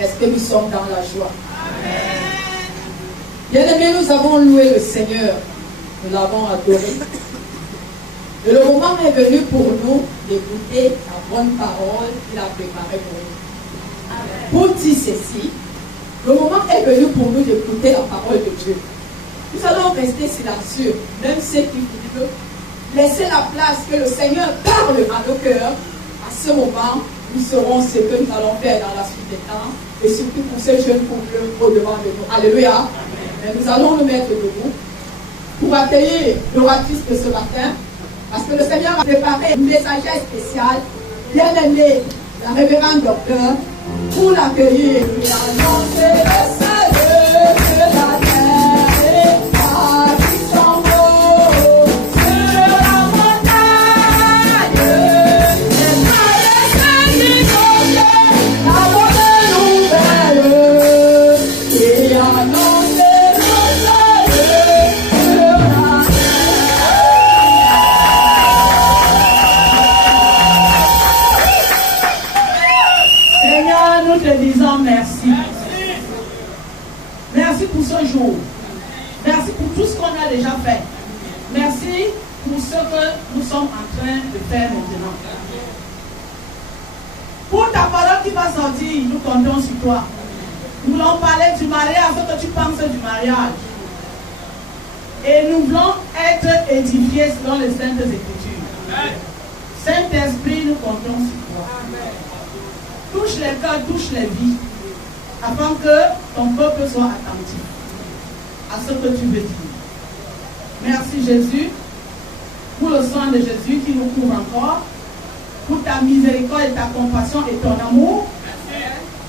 Est-ce que nous sommes dans la joie? Bien-aimés, nous avons loué le Seigneur. Nous l'avons adoré. Et le moment est venu pour nous d'écouter la bonne parole qu'il a préparée pour nous. Pour dire ceci, le moment est venu pour nous d'écouter la parole de Dieu. Nous allons rester silencieux, même ceux qui vivent. Laissez la place que le Seigneur parle à nos cœurs. À ce moment, nous saurons ce que nous allons faire dans la suite des temps. Et surtout pour ces jeunes couples au-devant de nous. Alléluia. Mais nous allons nous mettre debout pour accueillir l'oratrice de ce matin. Parce que le Seigneur a préparé une messagère spéciale, bien aimée, la révérende docteur, pour l'accueillir et annoncer le salut de la terre et à qui s'en va sur la montagne. Les malades du monde, la bonne nouvelle et annoncer le salut sur la terre. Seigneur, nous te disons merci. Merci pour ce jour. Merci pour tout ce qu'on a déjà fait. Merci pour ce que nous sommes en train de faire maintenant. Pour ta parole qui va sortir, nous comptons sur toi. Nous voulons parler du mariage, ce que tu penses du mariage. Et nous voulons être édifiés selon les Saintes Écritures. Saint-Esprit, nous comptons sur toi. Touche les cœurs, touche les vies, afin que ton peuple soit attentif à ce que tu veux dire. Merci Jésus, pour le sang de Jésus qui nous couvre encore, pour ta miséricorde et ta compassion et ton amour,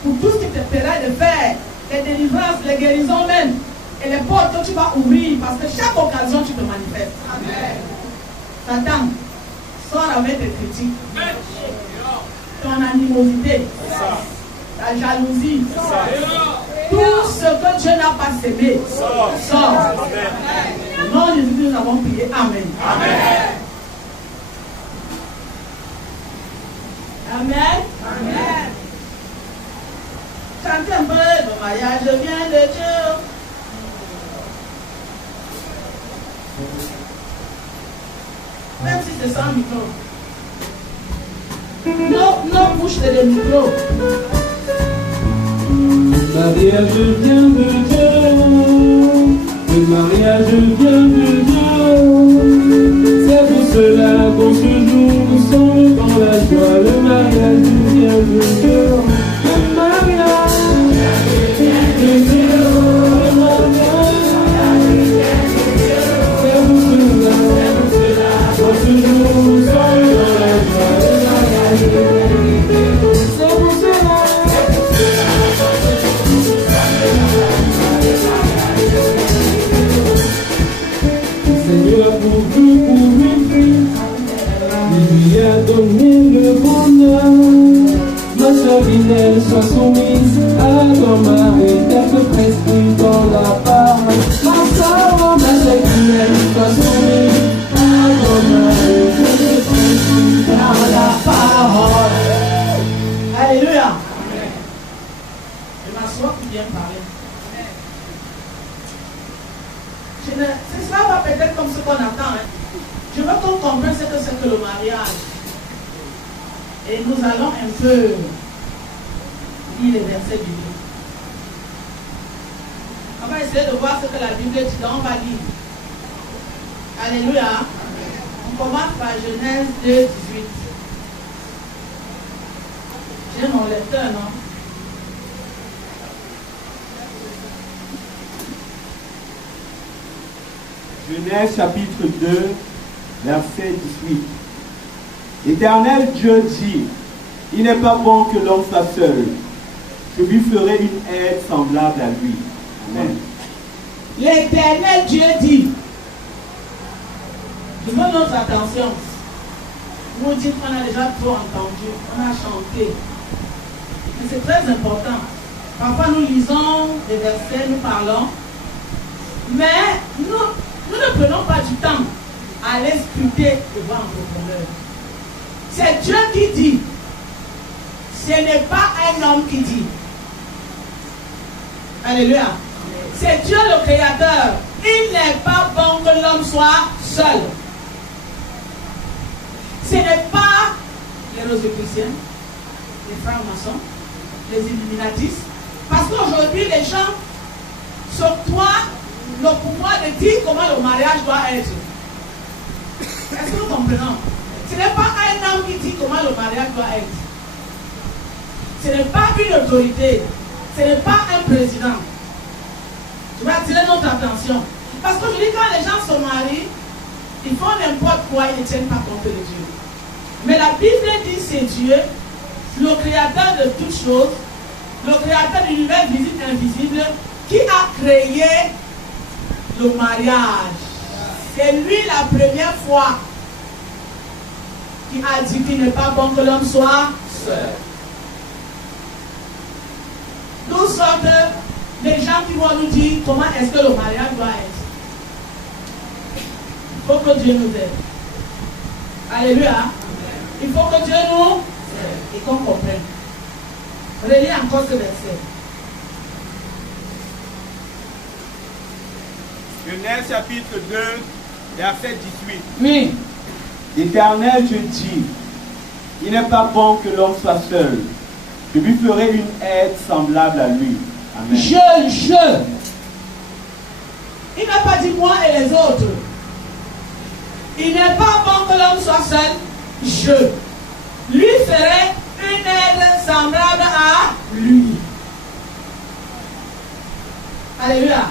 pour tout ce qui te permet de faire, les délivrances, les guérisons même, et les portes que tu vas ouvrir, parce que chaque occasion tu te manifestes. Amen. Satan, sors avec tes critiques. Ton animosité, ta jalousie, tout ce que Dieu n'a pas sémé, sort. Au nom de Jésus, nous avons prié. Amen. Amen. Amen. Chantez un peu le mariage vient de Dieu. Même si c'est sans micro. Non, bouche de micro. Le mariage vient de Dieu. Le mariage vient de Dieu. C'est pour cela qu'en ce jour nous sommes dans la joie. Le mariage vient de Dieu. Le mariage vient de Dieu. Le mariage vient de Dieu. C'est pour cela qu'en ce jour nous sommes dans la joie. C'est pour cela. Le Seigneur pourvu pour une fille, il lui a donné le bonheur. Ma soeur Vinelle, sois soumise à ton mari, d'être presque dans la parole. Ma soeur Vinelle, sois soumise à ton mari, d'être presque dans la parole. Alléluia. Je m'assois pour bien parler. Ce sera pas peut-être comme ce qu'on attend. Je veux qu'on comprenne ce que c'est que le mariage. Et nous allons un peu lire les versets du livre. On va essayer de voir ce que la Bible dit. Donc on va lire. Alléluia. On commence par Genèse 2, 18. J'ai mon lecteur, non? Genèse chapitre 2, verset 18. L'Éternel Dieu dit, il n'est pas bon que l'homme soit seul. Je lui ferai une aide semblable à lui. Amen. L'Éternel Dieu dit. Je veux notre attention. Vous dites qu'on a déjà trop entendu, on a chanté. Mais c'est très important. Parfois nous lisons des versets, nous parlons, mais nous ne prenons pas du temps à aller scruter devant en profondeur. C'est Dieu qui dit. Ce n'est pas un homme qui dit. Alléluia. C'est Dieu le Créateur. Il n'est pas bon que l'homme soit seul. Ce n'est pas les rosicruciens, les francs-maçons, les illuminatistes. Parce qu'aujourd'hui, les gens s'octroient le pouvoir de dire comment le mariage doit être. Est-ce que nous comprenons? Ce n'est pas un homme qui dit comment le mariage doit être. Ce n'est pas une autorité. Ce n'est pas un président. Je vais attirer notre attention. Parce qu'aujourd'hui, quand les gens se marient, ils font n'importe quoi, ils ne tiennent pas compte de Dieu. Mais la Bible dit c'est Dieu, le créateur de toutes choses, le créateur de l'univers visible et invisible, qui a créé le mariage. C'est lui la première fois qui a dit qu'il n'est pas bon que l'homme soit seul. Nous sortent les gens qui vont nous dire comment est-ce que le mariage doit être. Il faut que Dieu nous aide. Alléluia. Il faut que Dieu nous aide et qu'on comprenne. Relis encore ce verset. Genèse chapitre 2, verset 18. Oui. L'Éternel Dieu dit, il n'est pas bon que l'homme soit seul. Je lui ferai une aide semblable à lui. Amen. Je. Il n'a pas dit moi et les autres. Il n'est pas bon que l'homme soit seul. Je lui ferai une aide semblable à lui. Alléluia.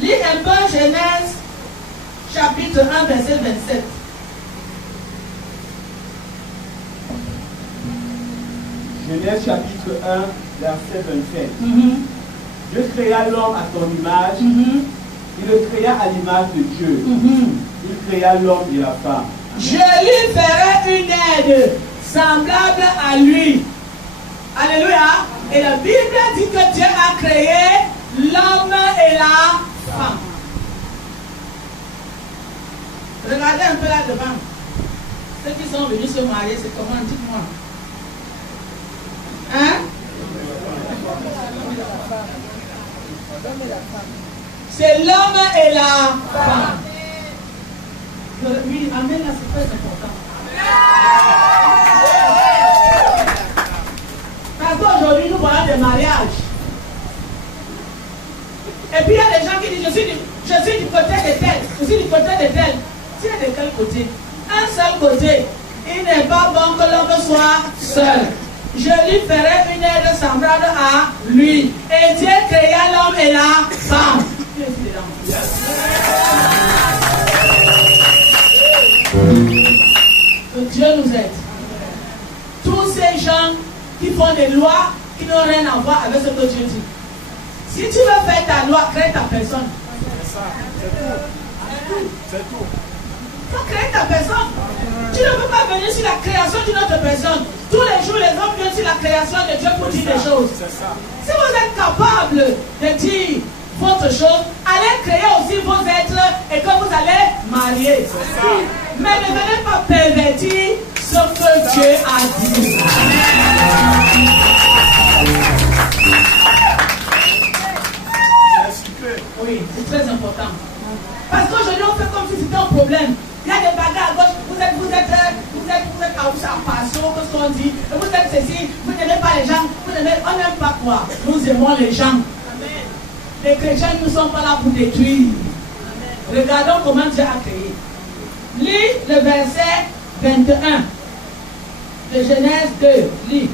Lis un peu Genèse chapitre 1 verset 27. Genèse chapitre 1, verset 27. Dieu créa l'homme à son image. Il le créa à l'image de Dieu. Il créa l'homme et la femme. Je lui ferai une aide semblable à lui. Alléluia. Et la Bible dit que Dieu a créé l'homme et la femme. Regardez un peu là devant. Ceux qui sont venus se marier, c'est comment? Dites-moi. Hein? C'est l'homme et la femme. Oui, amen, là c'est très important. Parce qu'aujourd'hui nous voyons des mariages. Et puis il y a des gens qui disent je suis du côté de tel, je suis du côté de tel. Tu es de quel côté? Un seul côté. Il n'est pas bon que l'homme soit seul. Je lui ferai une aide semblable à lui. Et Dieu créa l'homme et la femme. Que Dieu nous aide. Tous ces gens qui font des lois qui n'ont rien à voir avec ce que Dieu dit. Si tu veux faire ta loi, crée ta personne. C'est tout. Il faut créer ta personne. Tu ne peux pas venir sur la création d'une autre personne. Tous les jours, les hommes viennent sur la création de Dieu pour dire des choses. Si vous êtes capable de dire votre chose, allez créer aussi vos êtres et que vous allez marier. Mais ne venez pas pervertir ce que Dieu a dit. Oui, c'est très important. Parce qu'aujourd'hui, on fait comme si c'était un problème. Il y a des bagarres à gauche, vous êtes à passion, qu'est-ce qu'on dit, vous êtes ceci, vous n'aimez pas les gens, on n'aime pas quoi. Nous aimons les gens. Amen. Les chrétiens ne sont pas là pour détruire. Amen. Regardons comment Dieu a créé. Lis le verset 21 de Genèse 2. Lis.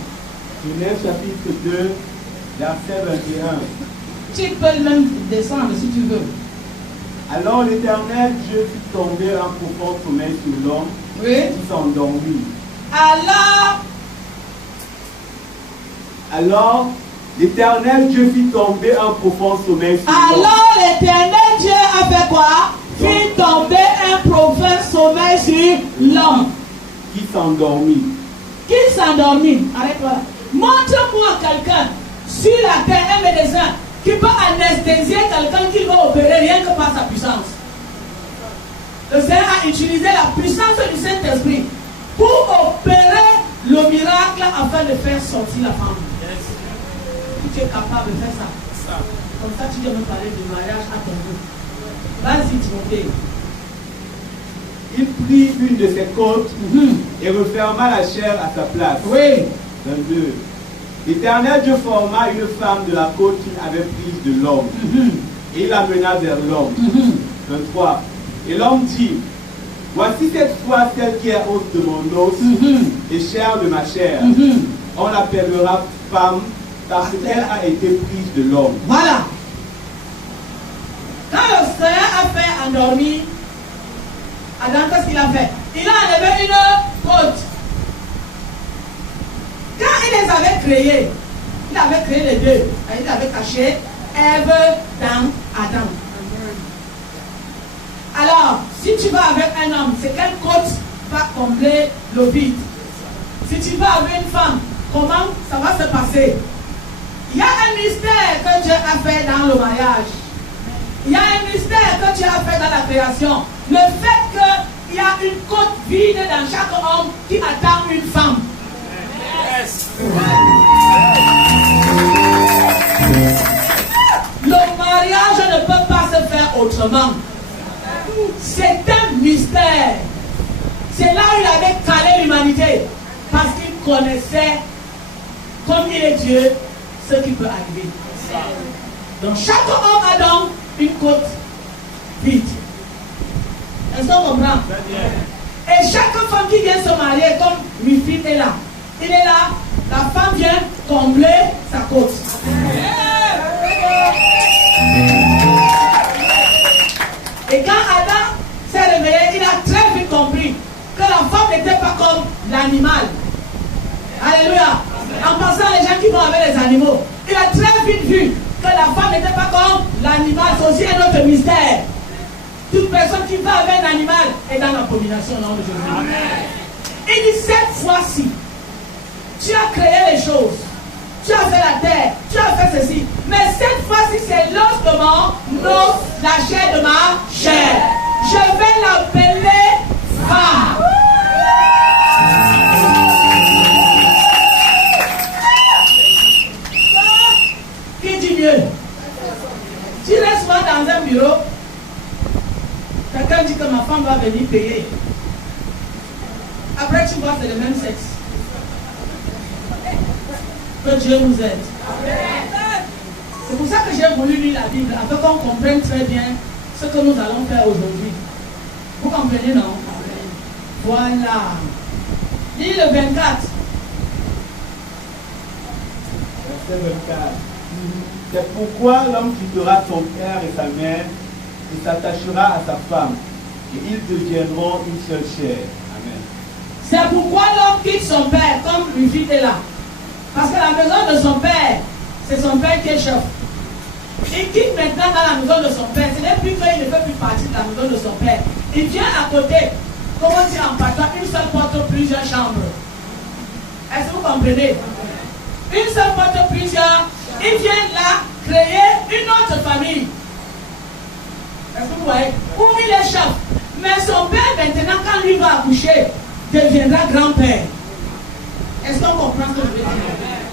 Genèse chapitre 2, verset 21. Tu peux même descendre si tu veux. Alors l'Éternel Dieu fit tomber un profond sommeil sur l'homme, qui s'endormit. Alors l'Éternel Dieu fit tomber un profond sommeil sur l'homme. Alors l'Éternel Dieu a fait quoi? Fit tomber un profond sommeil sur l'homme. Qui s'endormit. Qui s'endormit? Arrête-toi. Montre-moi quelqu'un sur la terre, un médecin qui peut anesthésier quelqu'un qui va opérer rien que par sa puissance. Le Seigneur a utilisé la puissance du Saint-Esprit pour opérer le miracle afin de faire sortir la femme. que tu es capable de faire ça. Comme ça, tu dois me parler du mariage à ton goût. Vas-y, Timothée. Il prit une de ses côtes et referma la chair à sa place. Oui. 22. L'Éternel Dieu forma une femme de la côte qu'il avait prise de l'homme. Et il l'amena vers l'homme. 23. Et l'homme dit, voici cette fois celle qui est os de mon os et chair de ma chair. On l'appellera femme parce qu'elle a été prise de l'homme. Voilà. Quand le Seigneur a fait endormir Adam, qu'est-ce qu'il a fait? Il a enlevé une côte. Quand il les avait créés, il avait créé les deux. Il avait caché Ève dans Adam. Alors, si tu vas avec un homme, c'est quelle côte va combler le vide? Si tu vas avec une femme, comment ça va se passer? Il y a un mystère que Dieu a fait dans le mariage. Il y a un mystère que Dieu a fait dans la création. Le fait qu'il y a une côte vide dans chaque homme qui attend une femme. Yes. Le mariage ne peut pas se faire autrement. C'est un mystère. C'est là où il avait calé l'humanité. Parce qu'il connaissait, comme il est Dieu, ce qui peut arriver. Donc chaque homme a donc une côte vide. Est-ce qu'on comprend? Et chaque femme qui vient se marier, comme Rufus est là. Il est là, la femme vient combler sa côte. Et quand Adam s'est réveillé, il a très vite compris que la femme n'était pas comme l'animal. Alléluia. En passant les gens qui vont avec les animaux, il a très vite vu que la femme n'était pas comme l'animal. C'est aussi un autre mystère. Toute personne qui va avec un animal est dans l'abomination au nom de Jésus. Il dit cette fois-ci, tu as créé les choses, tu as fait la terre, tu as fait ceci, mais cette fois-ci c'est l'os de mon os, la chair de ma chair. Je vais l'appeler femme. Qui dit mieux? Tu restes souvent dans un bureau, quelqu'un dit que ma femme va venir payer. Après tu vois c'est le même sexe. Que Dieu nous aide. C'est pour ça que j'ai voulu lire la Bible, afin qu'on comprenne très bien ce que nous allons faire aujourd'hui. Vous comprenez, non? Voilà. Lis le 24. Verset 24. C'est pourquoi l'homme quittera son père et sa mère et s'attachera à sa femme, et ils deviendront une seule chair. Amen. C'est pourquoi l'homme quitte son père, comme Rufus est là. Parce que la maison de son père, c'est son père qui est chef. Il quitte maintenant dans la maison de son père. Ce n'est plus qu'il ne fait plus partie de la maison de son père. Il vient à côté. Comment dire en patois? Une seule porte, plusieurs chambres. Est-ce que vous comprenez? Une seule porte, plusieurs. Il vient là créer une autre famille. Est-ce que vous voyez? Où il est chef. Mais son père maintenant, quand lui va accoucher, deviendra grand-père. Est-ce qu'on comprend ce que je veux dire?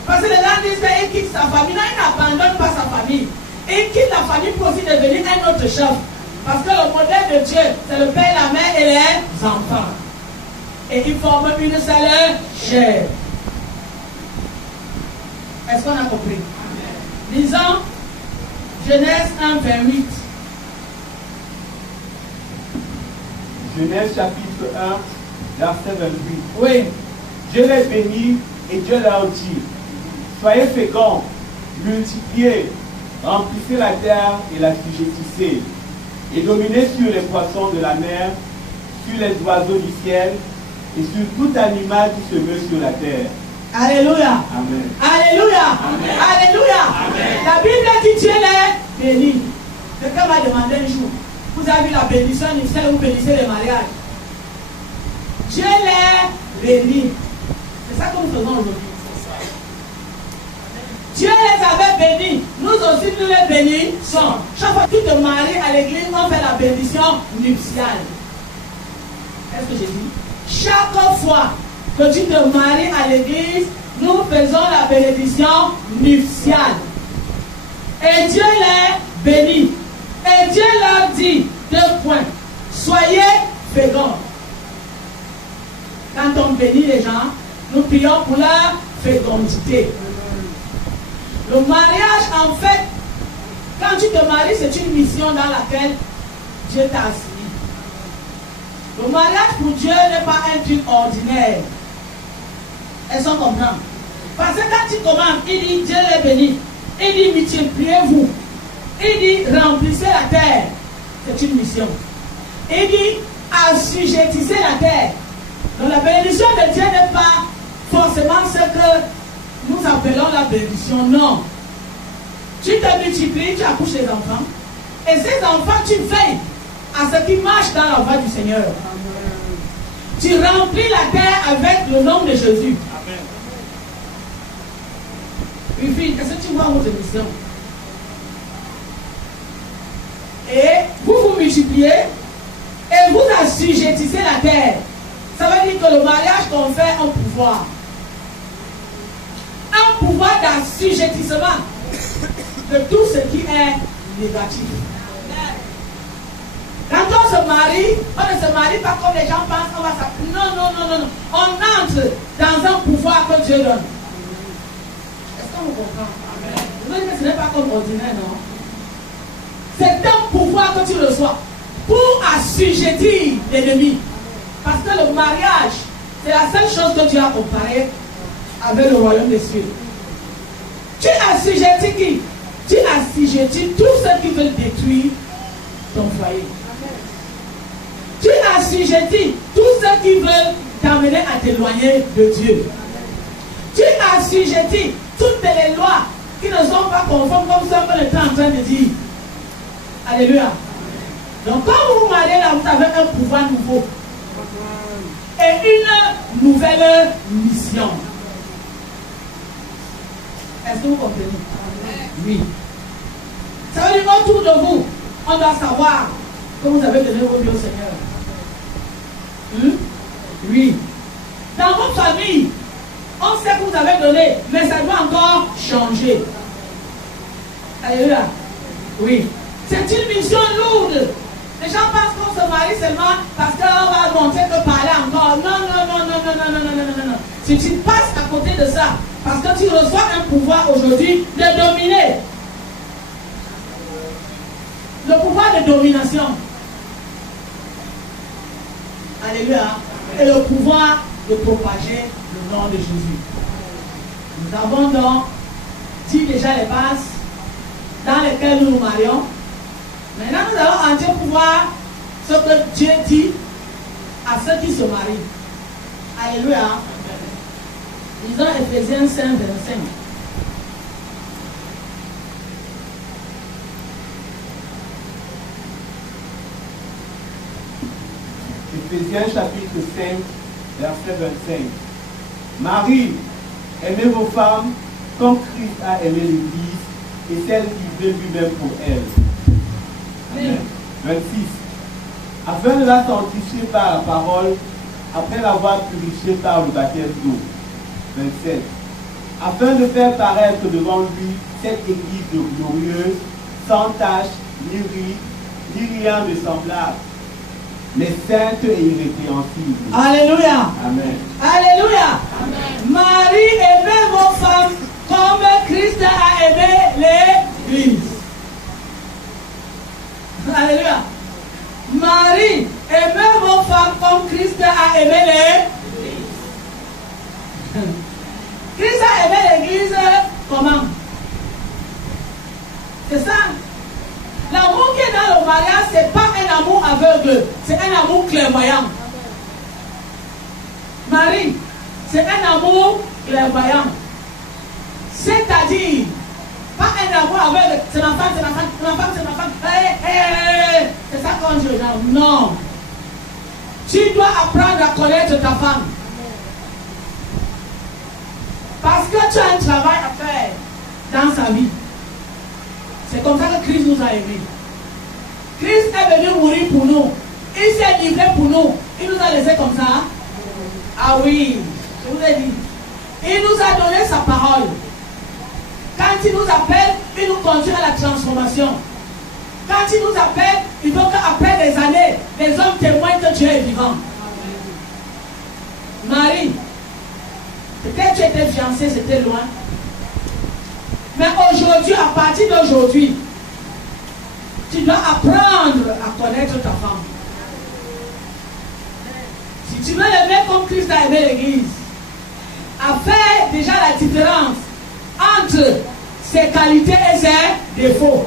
Parce que les gens disent qu'il quitte sa famille. Non, il n'abandonne pas sa famille. Il quitte la famille pour aussi devenir un autre chef. Parce que le modèle de Dieu, c'est le père, la mère et les enfants. Et ils forment une seule chair. Est-ce qu'on a compris? Lisons Genèse 1, 28. Genèse chapitre 1, verset 28. Oui. Dieu les bénit et Dieu leur dit, soyez féconds, multipliez, remplissez la terre et la sujettissez, et dominez sur les poissons de la mer, sur les oiseaux du ciel, et sur tout animal qui se meut sur la terre. Alléluia. Amen. Alléluia. Amen. Alléluia. Amen. La Bible dit Dieu les bénit. Quelqu'un m'a demandé un jour, vous avez vu la bénédiction initiale, vous bénissez les mariages. Dieu les bénit. C'est ça que nous faisons aujourd'hui. Dieu les avait bénis. Nous aussi nous les bénissons. Chaque fois que tu te maries à l'église, on fait la bénédiction nuptiale. Est-ce que j'ai dit? Chaque fois que tu te maries à l'église, nous faisons la bénédiction nuptiale. Et Dieu les bénit. Et Dieu leur dit, 2 points, soyez féconds. Quand on bénit les gens, nous prions pour leur fécondité. Le mariage, en fait, quand tu te maries, c'est une mission dans laquelle Dieu t'a assigné. Le mariage pour Dieu n'est pas un truc ordinaire. Elles sont comprendre. Parce que quand tu commences, il dit Dieu les bénit. Il dit multipliez-vous. Il dit remplissez la terre. C'est une mission. Il dit assujettissez la terre. Donc la bénédiction de Dieu n'est pas forcément ce que nous appelons la bénédiction. Non. Tu te multiplies, tu accouches les enfants. Et ces enfants, tu veilles à ce qui marche dans la voie du Seigneur. Tu remplis la terre avec le nom de Jésus. Amen. Une fille, est-ce que tu vois votre mission? Et vous vous multipliez et vous assujettissez la terre. Ça veut dire que le mariage confère un pouvoir. Un pouvoir d'assujettissement de tout ce qui est négatif. Quand on se marie, on ne se marie pas comme les gens pensent, on va s'appeler. Non, non, non, non, non. On entre dans un pouvoir que Dieu donne. Est-ce qu'on vous comprend? Vous voyez que ce n'est pas comme ordinaire, non? C'est un pouvoir que tu reçois pour assujettir l'ennemi. Parce que le mariage, c'est la seule chose que Dieu a comparé avec le royaume des cieux. Tu assujettis qui? Tu assujettis tous ceux qui veulent détruire ton foyer. Tu assujettis tous ceux qui veulent t'amener à t'éloigner de Dieu. Tu assujettis toutes les lois qui ne sont pas conformes comme ça qu'on était en train de dire. Alléluia. Donc quand vous vous mariez là, vous avez un pouvoir nouveau. Et une nouvelle mission. Est-ce que vous comprenez? Oui. Ça veut dire autour de vous, on doit savoir que vous avez donné vos vies au Seigneur. Oui. Dans votre famille, on sait que vous avez donné, mais ça doit encore changer. Alléluia. Oui. C'est une mission lourde. Les gens pensent qu'on se marie seulement parce qu'on va montrer que parler encore. Non, non, non, non, non, non, non, non, non, non, non. Si tu passes à côté de ça, parce que tu reçois un pouvoir aujourd'hui de dominer. Le pouvoir de domination. Alléluia. Et le pouvoir de propager le nom de Jésus. Nous avons donc dit déjà les bases dans lesquelles nous nous marions. Maintenant, nous allons entier pouvoir ce que Dieu dit à ceux qui se marient. Alléluia. Lisons Ephésiens 5, 25. Ephésiens chapitre 5, verset 25. Marie, aimez vos femmes comme Christ a aimé l'Église et celle qui veut lui-même pour elle. Amen. 26. Afin de la sanctifier par la parole, après l'avoir purifiée par le baptême d'eau. 27. Afin de faire paraître devant lui cette église glorieuse, sans tache, ni ride, ni rien de semblable, mais sainte et irrépréhensible. Alléluia. Amen. Alléluia. Amen. Marie, aimez vos femmes comme Christ a aimé l'Église. Alléluia. Marie, aimez vos femmes comme Christ a aimé l'Église. Christ a aimé l'Église comment? C'est ça. L'amour qui est dans le mariage, ce n'est pas un amour aveugle, c'est un amour clairvoyant. Marie, c'est un amour clairvoyant. C'est-à-dire, pas un amour aveugle, c'est ma femme, c'est ma femme, c'est ma femme, c'est ma femme. C'est ça qu'on dit aux gens. Non. Tu dois apprendre à connaître ta femme. Parce que tu as un travail à faire dans sa vie. C'est comme ça que Christ nous a aimés. Christ est venu mourir pour nous. Il s'est livré pour nous. Il nous a laissé comme ça. Ah oui. Je vous ai dit. Il nous a donné sa parole. Quand il nous appelle, il nous conduit à la transformation. Quand il nous appelle, il veut qu'après des années, les hommes témoignent que Dieu est vivant. Marie, peut-être tu étais fiancée, c'était loin. Mais aujourd'hui, à partir d'aujourd'hui, tu dois apprendre à connaître ta femme. Si tu veux l'aimer comme Christ a aimé l'Église, à faire déjà la différence entre ses qualités et ses défauts.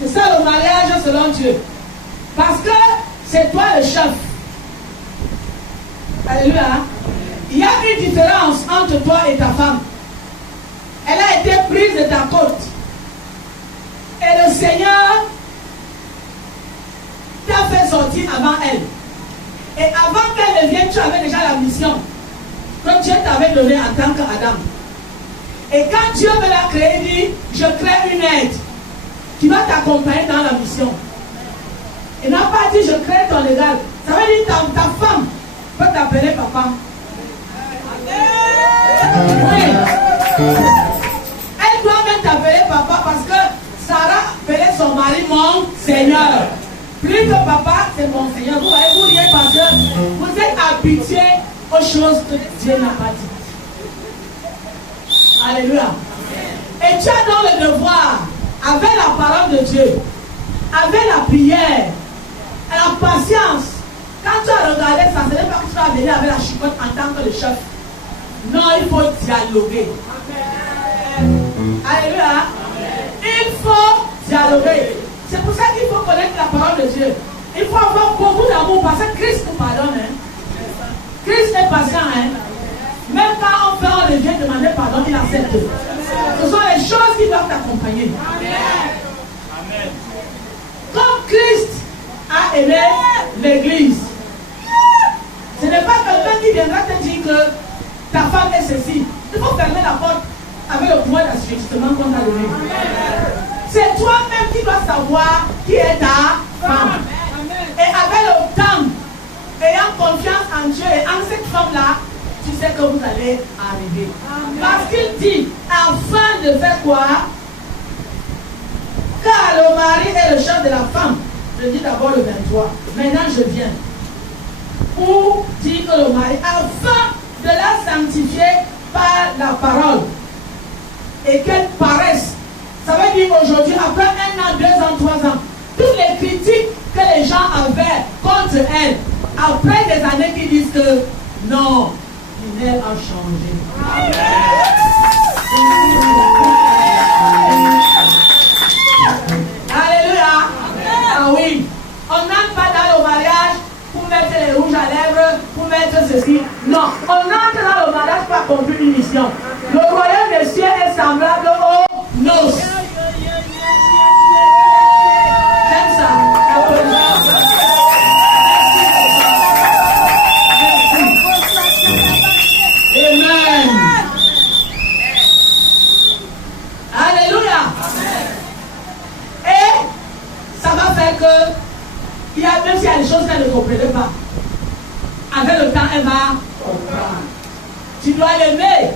C'est ça le mariage selon Dieu. Parce que c'est toi le chef. Alléluia. Il y a une différence entre toi et ta femme. Elle a été prise de ta côte. Et le Seigneur t'a fait sortir avant elle. Et avant qu'elle ne vienne, tu avais déjà la mission que Dieu t'avait donnée en tant qu'Adam. Et quand Dieu veut la créer, il dit, je crée une aide qui va t'accompagner dans la mission. Il n'a pas dit, je crée ton égal. Ça veut dire ta femme peut t'appeler papa. Oui. Elle doit même t'appeler papa parce que Sarah appelait son mari mon Seigneur. Plus que papa, c'est mon Seigneur. Vous voyez, vous riez parce que vous êtes habitués aux choses que Dieu n'a pas dit. Alléluia. Et tu as donc le devoir, avec la parole de Dieu, avec la prière, la patience. Quand tu as regardé ça, ce n'est pas que tu vas venir avec la chicotte en tant que le chef. Non, il faut dialoguer. Alléluia. Il faut dialoguer. C'est pour ça qu'il faut connaître la parole de Dieu. Il faut avoir beaucoup d'amour parce que Christ nous pardonne. Christ est patient. Même quand on fait, on revient demander pardon, il accepte. Ce sont les choses qui doivent t'accompagner. Amen. Comme Christ a aimé l'Église, ce n'est pas quelqu'un qui viendra te dire que ta femme est ceci. Il faut fermer la porte avec le pouvoir d'assujettissement qu'on t'a donné. C'est toi-même qui dois savoir qui est ta femme. Et avec le temps, ayant confiance en Dieu et en cette femme-là, tu sais que vous allez arriver. Parce qu'il dit, afin de faire quoi? Car le mari est le chef de la femme. Je dis d'abord le 23. Maintenant je viens. Pour dire que le mari, afin de la sanctifier par la parole. Et qu'elle paraisse. Ça veut dire aujourd'hui, après 1 an, 2 ans, 3 ans, toutes les critiques que les gens avaient contre elle, après des années qui disent que non, elle a changé. Alléluia. Ah oui. On n'entre pas dans le mariage pour mettre les rouges à lèvres, pour mettre ceci. Non. On entre dans le mariage pour accomplir une mission. Le royaume des cieux est semblable aux noces. J'aime ça. Amen. Alléluia. Et ça va faire que même s'il y a des choses qu'elle ne comprenait pas, avec le temps, elle va comprendre. Tu dois l'aimer.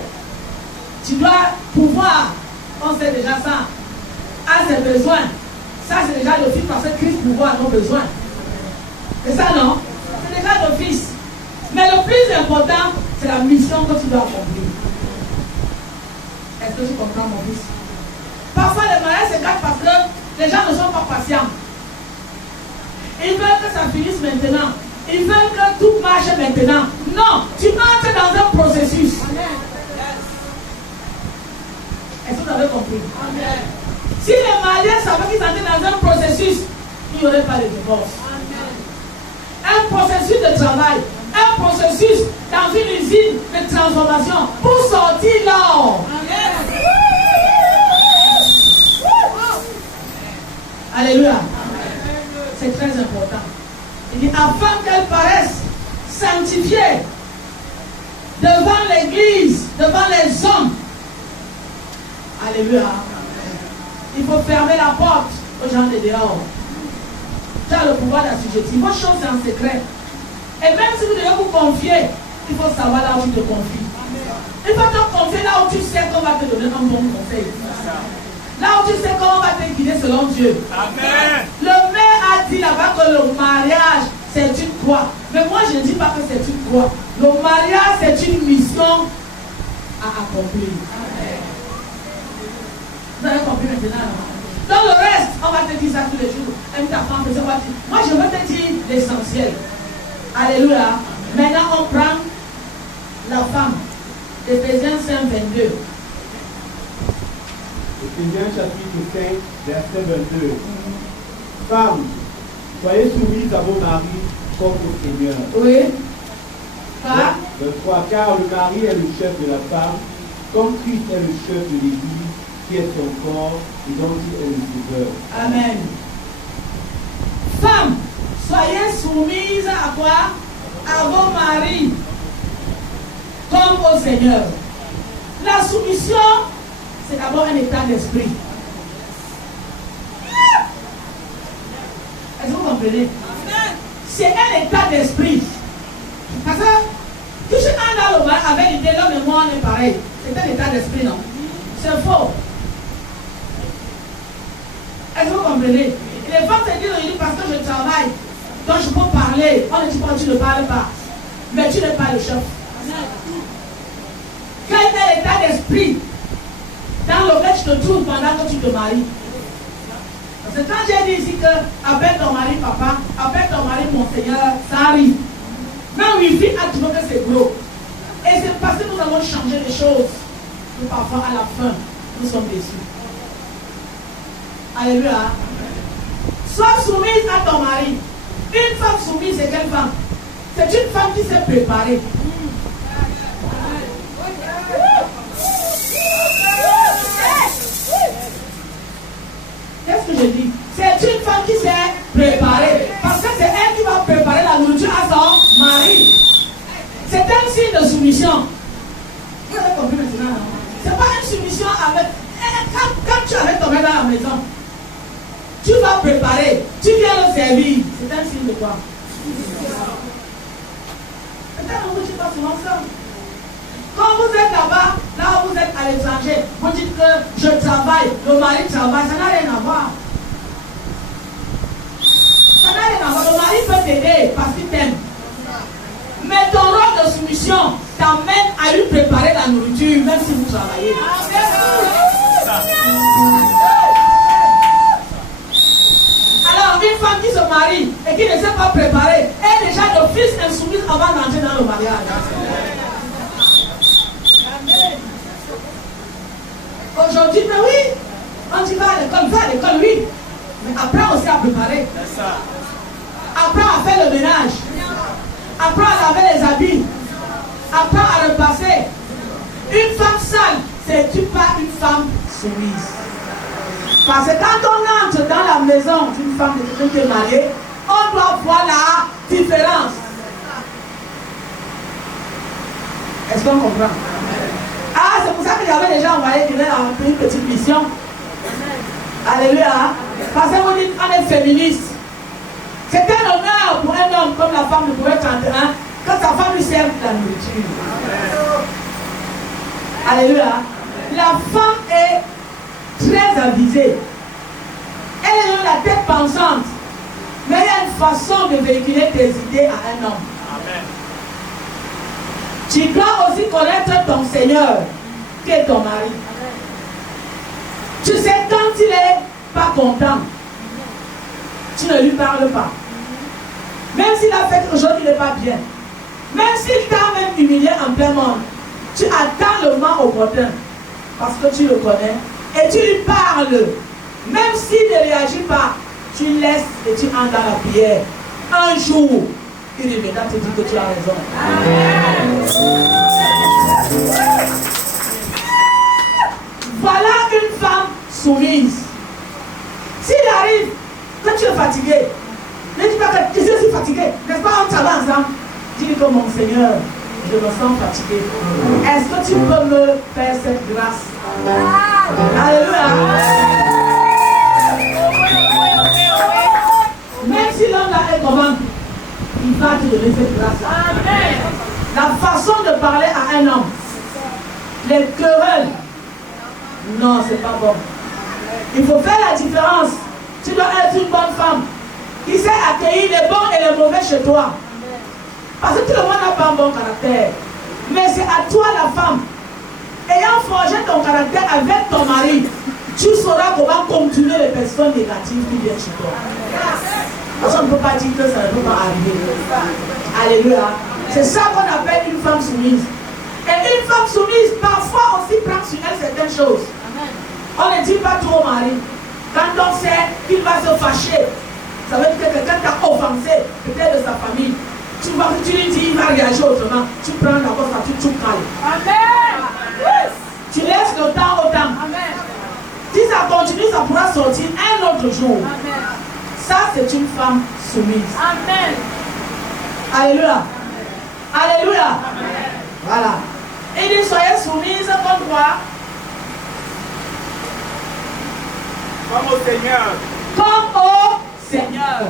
Tu dois pouvoir, on sait déjà ça, à ses besoins. Ça, c'est déjà l'office parce que Christ pouvoir a nos besoins. C'est ça, non? C'est déjà l'office. Mais le plus important, c'est la mission que tu dois accomplir. Est-ce que tu comprends, mon fils? Parfois, les mariages se gâtent parce que les gens ne sont pas patients. Ils veulent que ça finisse maintenant. Ils veulent que tout marche maintenant. Non, tu entres dans un processus. Est-ce que vous avez compris? Amen. Si les mariés savaient qu'ils entraient dans un processus, il n'y aurait pas de divorce. Amen. Un processus de travail, un processus dans une usine de transformation pour sortir l'or. Alléluia. C'est très important. Il dit afin qu'elle paraisse sanctifiée devant l'église, devant les hommes. Alléluia. Il faut fermer la porte aux gens de dehors. Tu as le pouvoir d'assujettir. Vos choses, c'est en secret. Et même si vous devez vous confier il faut savoir là où tu te confies. Il faut te confier là où tu sais qu'on va te donner un bon conseil. Là où tu sais qu'on va te guider selon Dieu. Amen. Le maire a dit là-bas que le mariage, c'est une croix. Mais moi, je ne dis pas que c'est une croix. Le mariage, c'est une mission à accomplir. Amen. Vous avez compris maintenant? Dans le reste, on va te dire ça tous les jours. Aime ta femme, c'est quoi? Moi, je veux te dire l'essentiel. Alléluia. Maintenant, on prend la femme. Éphésiens 5, 22. Éphésiens chapitre 5, verset 22. Femmes, soyez soumises à vos maris comme au Seigneur. Oui. Car Le 3 car le mari est le chef de la femme, comme Christ est le chef de l'Église, qui est son corps et dont il est le sauveur. Amen. Femmes, soyez soumises à quoi? À vos maris, comme au Seigneur. La soumission, c'est d'abord un état d'esprit. Est-ce que vous comprenez? C'est un état d'esprit. Parce que tout ce qu'on a avec l'idée, l'homme et moi, on est pareil. C'est un état d'esprit, non? C'est faux. Est-ce que vous comprenez? Et les femmes se disent, parce que je travaille, donc je peux parler. On ne dit pas, tu ne parles pas. Mais tu n'es pas le chef. Quel est l'état d'esprit dans lequel tu te trouves pendant que tu te maries? Parce que quand j'ai dit ici que appelle ton mari papa, appelle ton mari mon Seigneur, ça arrive. Mais Wi-Fi a trouvé que c'est gros. Et c'est parce que nous avons changé les choses que parfois à la fin, nous sommes déçus. Alléluia. Sois soumise à ton mari. Une femme soumise, c'est quelle femme? C'est une femme qui s'est préparée. Qu'est-ce que je dis? C'est une femme qui s'est préparée. Parce que c'est elle qui va préparer la nourriture à son mari. C'est un signe de soumission. Vous avez compris maintenant? C'est pas une soumission avec... Quand tu es avec ton mari dans la maison, tu vas préparer, tu viens le servir. C'est un signe de quoi? Peut-être que vous dites pas souvent ça. Quand vous êtes là-bas, là où vous êtes à l'étranger, vous dites que je travaille, le mari travaille, ça n'a rien à voir. Ça n'a rien à voir. Le mari peut t'aider parce qu'il t'aime. Mais ton rôle de soumission t'amène à lui préparer la nourriture, même si vous travaillez. Alors, une femme qui se marie et qui ne s'est pas préparée est déjà d'office insoumise avant d'entrer dans le mariage. Aujourd'hui, mais oui, on dit va à l'école, oui. Mais apprends aussi à préparer. Apprends à faire le ménage. Apprends à laver les habits. Apprends à repasser. Une femme sale, c'est pas une femme soumise. Parce que quand on entre dans la maison d'une femme de quelqu'un qui est mariée, on doit voir la différence. Est-ce qu'on comprend? Ah, c'est pour ça que j'avais déjà envoyé une petite mission. Alléluia. Parce que vous dites qu'on est féministe. C'est un honneur pour un homme comme la femme de pouvoir chanter que sa femme lui serve la nourriture. Alléluia. La femme est très avisée. Elle est dans la tête pensante. Mais il y a une façon de véhiculer tes idées à un homme. Amen. Tu dois aussi connaître ton Seigneur, qui est ton mari. Amen. Tu sais quand il n'est pas content, tu ne lui parles pas. Même s'il a fait quelque chose qui n'est pas bien, même s'il t'a même humilié en plein monde, tu attends le moment opportun parce que tu le connais et tu lui parles. Même s'il ne réagit pas, tu laisses et tu entres dans la prière. Un jour, il reviendra te dire que tu as raison. Amen. Voilà une femme soumise. S'il arrive que tu es fatigué, ne dis pas que je suis fatigué. N'est-ce pas, on travaille ensemble? Dis que mon Seigneur, je me sens fatigué. Est-ce que tu peux me faire cette grâce? Alléluia. Même si l'homme là est comment, il va te donner cette grâce. Amen. La façon de parler à un homme. Les querelles. Non, c'est pas bon. Il faut faire la différence. Tu dois être une bonne femme qui sait accueillir les bons et les mauvais chez toi. Parce que tout le monde n'a pas un bon caractère. Mais c'est à toi la femme. Ayant forgé ton caractère avec ton mari, tu sauras comment continuer les personnes négatives qui viennent chez toi. Parce qu'on ne peut pas dire que ça ne peut pas arriver. Alléluia. C'est ça qu'on appelle une femme soumise. Et une femme soumise, parfois aussi prend sur elle certaines choses. On ne dit pas trop au mari. Quand on sait qu'il va se fâcher, ça veut dire que quelqu'un t'a offensé, peut-être de sa famille. Tu lui dis, il va réagir autrement. Tu prends d'abord ça, tu calmes. Amen. Tu laisses le temps au temps. Amen. Si ça continue, ça pourra sortir un autre jour. Amen. Ça, c'est une femme soumise. Amen. Alléluia. Alléluia. Amen. Voilà. Il dit, soyez soumise comme quoi? Comme au Seigneur. Comme au Seigneur.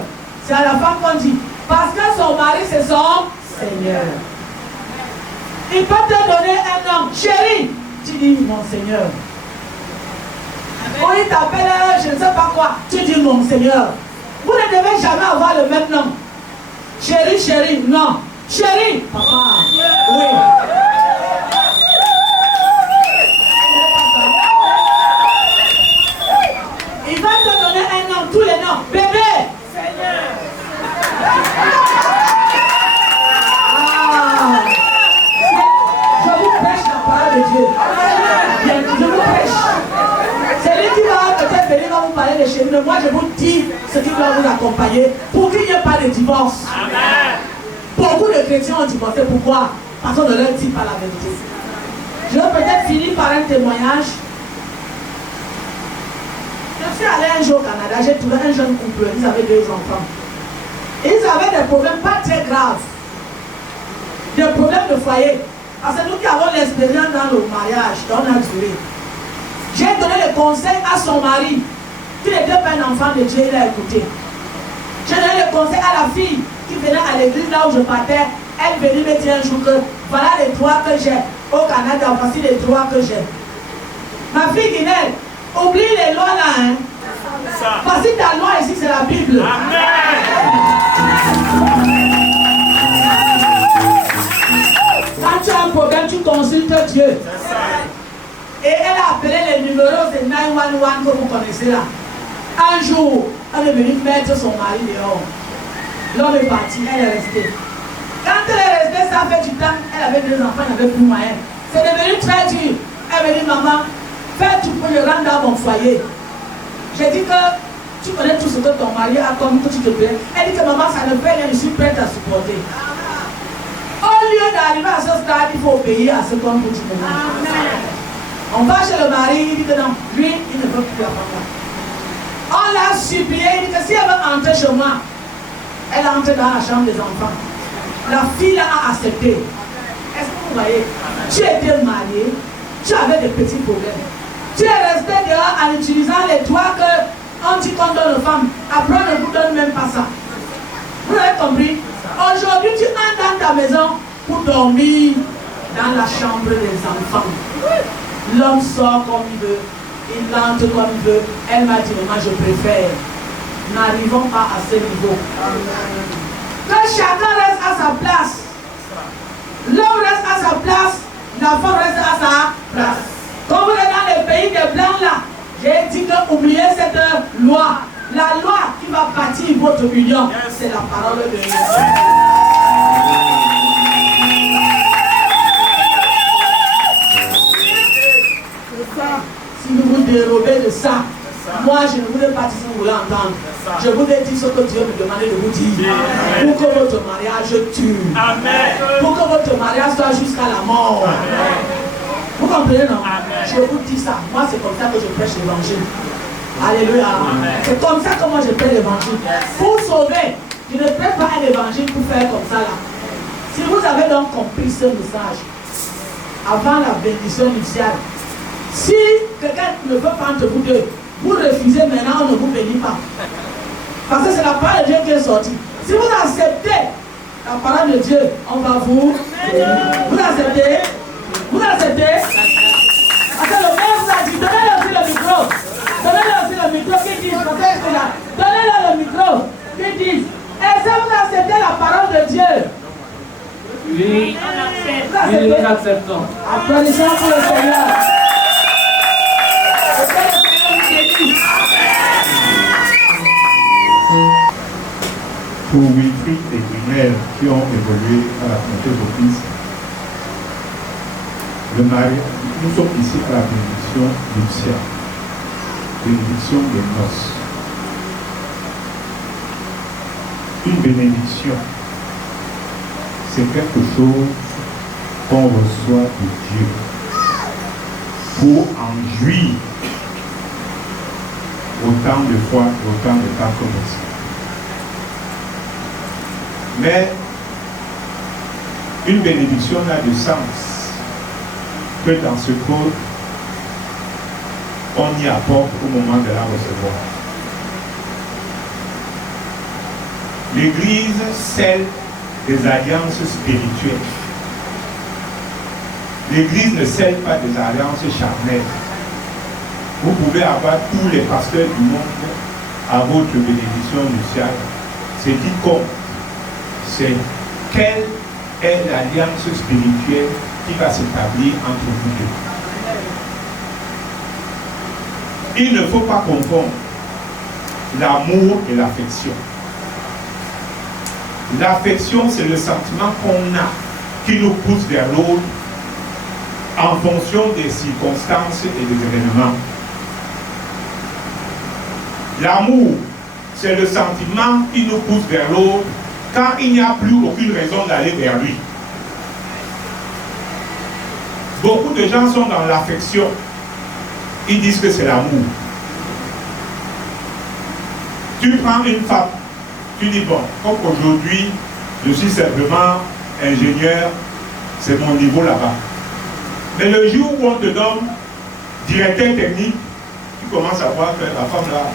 C'est à la femme qu'on dit. Parce que son mari, c'est son Seigneur. Il peut te donner un nom. Chérie, tu dis mon Seigneur. Ou il t'appelle, je ne sais pas quoi, tu dis mon Seigneur. Vous ne devez jamais avoir le même nom. Chérie, chérie, non. Chérie, papa. Oui. Il va te donner un nom, tous les noms. Bébé. Seigneur. Je vous prêche la parole de Dieu. Je vous prêche. C'est lui qui va peut-être venir vous parler de chez nous. Moi, je vous dis ce qui doit vous accompagner pour qu'il n'y ait pas de divorce. Amen. Beaucoup de chrétiens ont divorcé. Pourquoi? Parce qu'on ne leur dit pas la vérité. Je vais peut-être finir par un témoignage. Je suis allé un jour au Canada, j'ai trouvé un jeune couple, ils avaient 2 enfants. Ils avaient des problèmes pas très graves. Des problèmes de foyer. Parce que nous qui avons l'expérience dans le mariage, on a duré. J'ai donné le conseil à son mari, qui n'était pas un enfant de Dieu, il a écouté. J'ai donné le conseil à la fille qui venait à l'église là où je partais. Elle venait me dire un jour que voilà les droits que j'ai au Canada, voici les droits que j'ai. Ma fille Guinée, oublie les lois là, hein. Parce que ta loi ici, c'est la Bible. Amen. Quand tu as un problème, tu consultes Dieu. Et elle a appelé les numéros de 911 que vous connaissez là. Un jour, elle est venue mettre son mari dehors. L'homme est parti, elle est restée. Quand elle est restée, ça fait du temps, elle avait 2 enfants, elle n'avait plus moyen. C'est devenu très dur. Elle me dit, maman, fais tout pour le rendre dans mon foyer. J'ai dit que tu connais tout ce que ton mari a comme que tu te plais. Elle dit que maman, ça ne fait rien, je suis prête à supporter. Au lieu d'arriver à ce stade, il faut obéir à ce qu'on vous dit maintenant. On va chez le mari, il dit que non, lui, il ne veut plus la femme. On l'a supplié, il dit que si elle veut entrer chez moi, elle entre dans la chambre des enfants. La fille a accepté. Est-ce que vous voyez? Tu étais marié, tu avais des petits problèmes. Tu es resté dehors en utilisant les droits qu'on dit qu'on donne aux femmes. Après, on ne vous donne même pas ça. Vous avez compris? Aujourd'hui, tu entres dans ta maison pour dormir dans la chambre des enfants. L'homme sort comme il veut, il entre comme il veut. Elle m'a dit, maman, je préfère. N'arrivons pas à ce niveau. Que chacun reste à sa place. L'homme reste à sa place, la femme reste à sa place. Quand vous êtes dans les pays des blancs là, j'ai dit que oubliez cette loi. La loi qui va bâtir votre union, c'est la parole de Dieu. Si vous vous dérobez de ça, moi je ne voulais pas dire ce que vous voulez entendre. Je vous ai dit ce que Dieu me demandait de vous dire. Pour que votre mariage tue. Pour que votre mariage soit jusqu'à la mort. Vous comprenez, non? Je vous dis ça. Moi c'est comme ça que je prêche l'évangile. Alléluia. C'est comme ça que moi je prêche l'évangile. Pour sauver, je ne prêche pas un évangile pour faire comme ça là. Si vous avez donc compris ce message, avant la bénédiction initiale, si quelqu'un ne veut pas entre vous deux, vous refusez maintenant, on ne vous bénit pas. Parce que c'est la parole de Dieu qui est sortie. Si vous acceptez la parole de Dieu, on va vous acceptez? Vous acceptez? Parce que le maire vous a dit, donnez-le aussi le micro. Donnez-le aussi le micro, qui disent, donnez-le le micro, qui disent, est-ce que vous acceptez la parole de Dieu? Oui, nous acceptons. Applaudissons pour le Seigneur. Pour Wilfried et Brunel qui ont évolué à la communauté d'office, le mariage, nous sommes ici à la bénédiction nuptiale, bénédiction des noces. Une bénédiction, c'est quelque chose qu'on reçoit de Dieu pour en jouir autant de fois, autant de temps que possible. Mais une bénédiction n'a de sens que dans ce qu'on y apporte au moment de la recevoir. L'Église scelle des alliances spirituelles. L'Église ne scelle pas des alliances charnelles. Vous pouvez avoir tous les pasteurs du monde à votre bénédiction nuptiale. C'est qui compte. C'est quelle est l'alliance spirituelle qui va s'établir entre vous deux. Il ne faut pas confondre l'amour et l'affection. L'affection, c'est le sentiment qu'on a qui nous pousse vers l'autre en fonction des circonstances et des événements. L'amour, c'est le sentiment qui nous pousse vers l'autre quand il n'y a plus aucune raison d'aller vers lui. Beaucoup de gens sont dans l'affection. Ils disent que c'est l'amour. Tu prends une femme, tu dis bon, comme aujourd'hui, je suis simplement ingénieur, c'est mon niveau là-bas. Mais le jour où on te donne directeur technique, tu commences à voir que la femme là,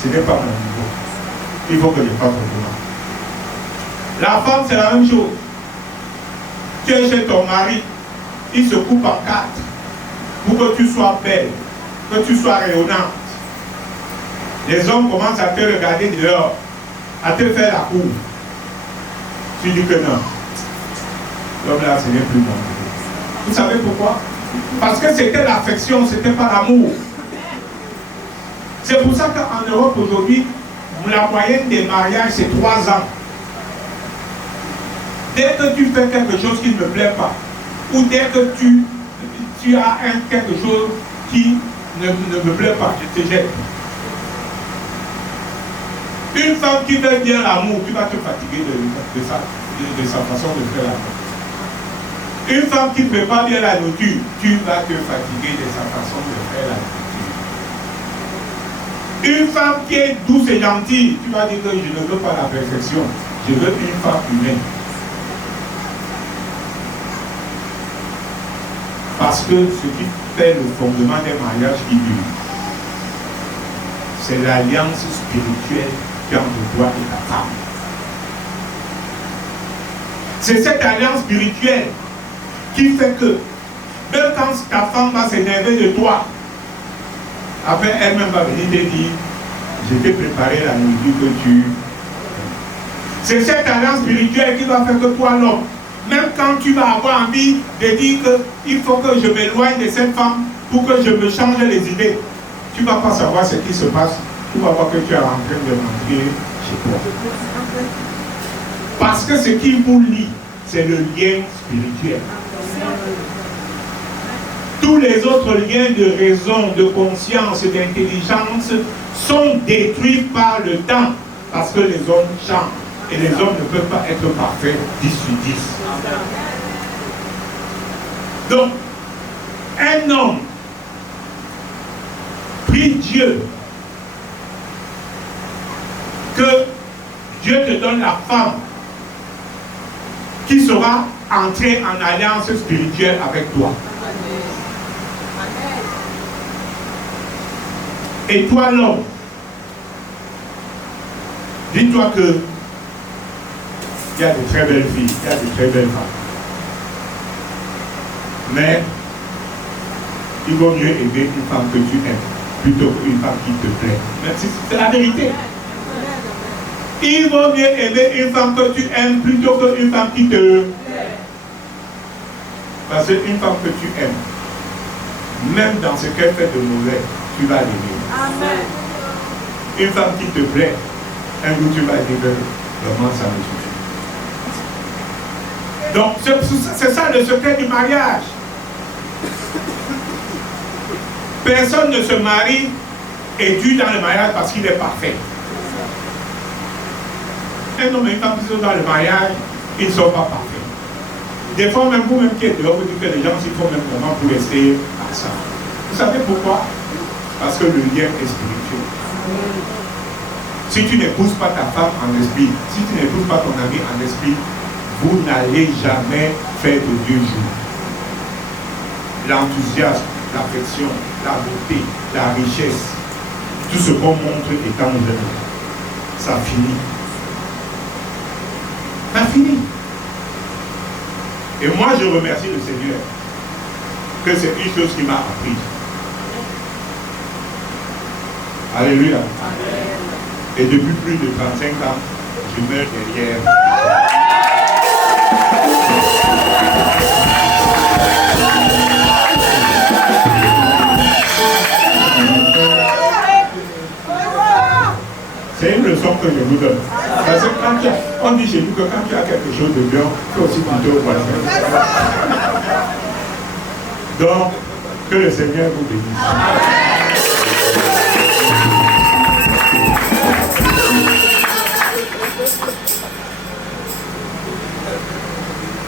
ce n'est pas mon niveau. Il faut que je fasse autrement. La femme, c'est la même chose. Tu es chez ton mari, il se coupe en quatre pour que tu sois belle, que tu sois rayonnante. Les hommes commencent à te regarder dehors, à te faire la cour. Tu dis que non. L'homme là, ce n'est plus mon niveau. Vous savez pourquoi? Parce que c'était l'affection, c'était pas l'amour. C'est pour ça qu'en Europe aujourd'hui, la moyenne des mariages, c'est 3 ans. Dès que tu fais quelque chose qui ne me plaît pas, ou dès que tu as quelque chose qui ne me plaît pas, je te jette. Une femme qui fait bien l'amour, tu vas te fatiguer de sa façon de faire l'amour. Une femme qui ne fait pas bien la nourriture, tu vas te fatiguer de sa façon de faire la nourriture. Une femme qui est douce et gentille, tu vas dire que je ne veux pas la perfection, je veux une femme humaine. Parce que ce qui fait le fondement des mariages qui durent, c'est l'alliance spirituelle qui est entre toi et ta femme. C'est cette alliance spirituelle qui fait que, même quand ta femme va s'énerver de toi, après elle-même va venir te dire, je t'ai préparé la nourriture que tu... C'est cette alliance spirituelle qui va faire que toi, l'homme, même quand tu vas avoir envie de dire qu'il faut que je m'éloigne de cette femme pour que je me change les idées, tu ne vas pas savoir ce qui se passe. Tu vas voir que tu es en train de rentrer chez toi. Parce que ce qui vous lie, c'est le lien spirituel. Tous les autres liens de raison, de conscience, d'intelligence sont détruits par le temps. Parce que les hommes changent. Et les hommes ne peuvent pas être parfaits 10 sur 10. Donc, un homme prie Dieu que Dieu te donne la femme qui sera entrée en alliance spirituelle avec toi. Et toi, l'homme, dis-toi que Il y a de très belles filles, il y a de très belles femmes. Mais il vaut mieux aimer une femme que tu aimes plutôt qu'une femme qui te plaît. C'est la vérité. Il vaut mieux aimer une femme que tu aimes plutôt qu'une femme qui te plaît. Parce qu'une femme que tu aimes, même dans ce qu'elle fait de mauvais, tu vas l'aimer. Amen. Une femme qui te plaît, un jour tu vas dire vraiment ça me suffit. Donc c'est ça le secret du mariage. Personne ne se marie et tue dans le mariage parce qu'il est parfait. Un homme et une femme qui sont dans le mariage, ils ne sont pas parfaits. Des fois, même vous-même qui êtes dehors, vous dites que les gens s'y font même vraiment pour rester à ça. Vous savez pourquoi? Parce que le lien est spirituel. Si tu n'épouses pas ta femme en esprit, si tu n'épouses pas ton ami en esprit, vous n'allez jamais faire de Dieu jour. L'enthousiasme, l'affection, la beauté, la richesse, tout ce qu'on montre étant jeune, ça finit. Ça finit. Et moi, je remercie le Seigneur que c'est une chose qui m'a appris. Alléluia. Amen. Et depuis plus de 35 ans, je meurs derrière. C'est une leçon que je vous donne. Parce que quand on dit chez nous que quand tu as quelque chose de bien, tu es aussi plutôt voisin. Donc, que le Seigneur vous bénisse.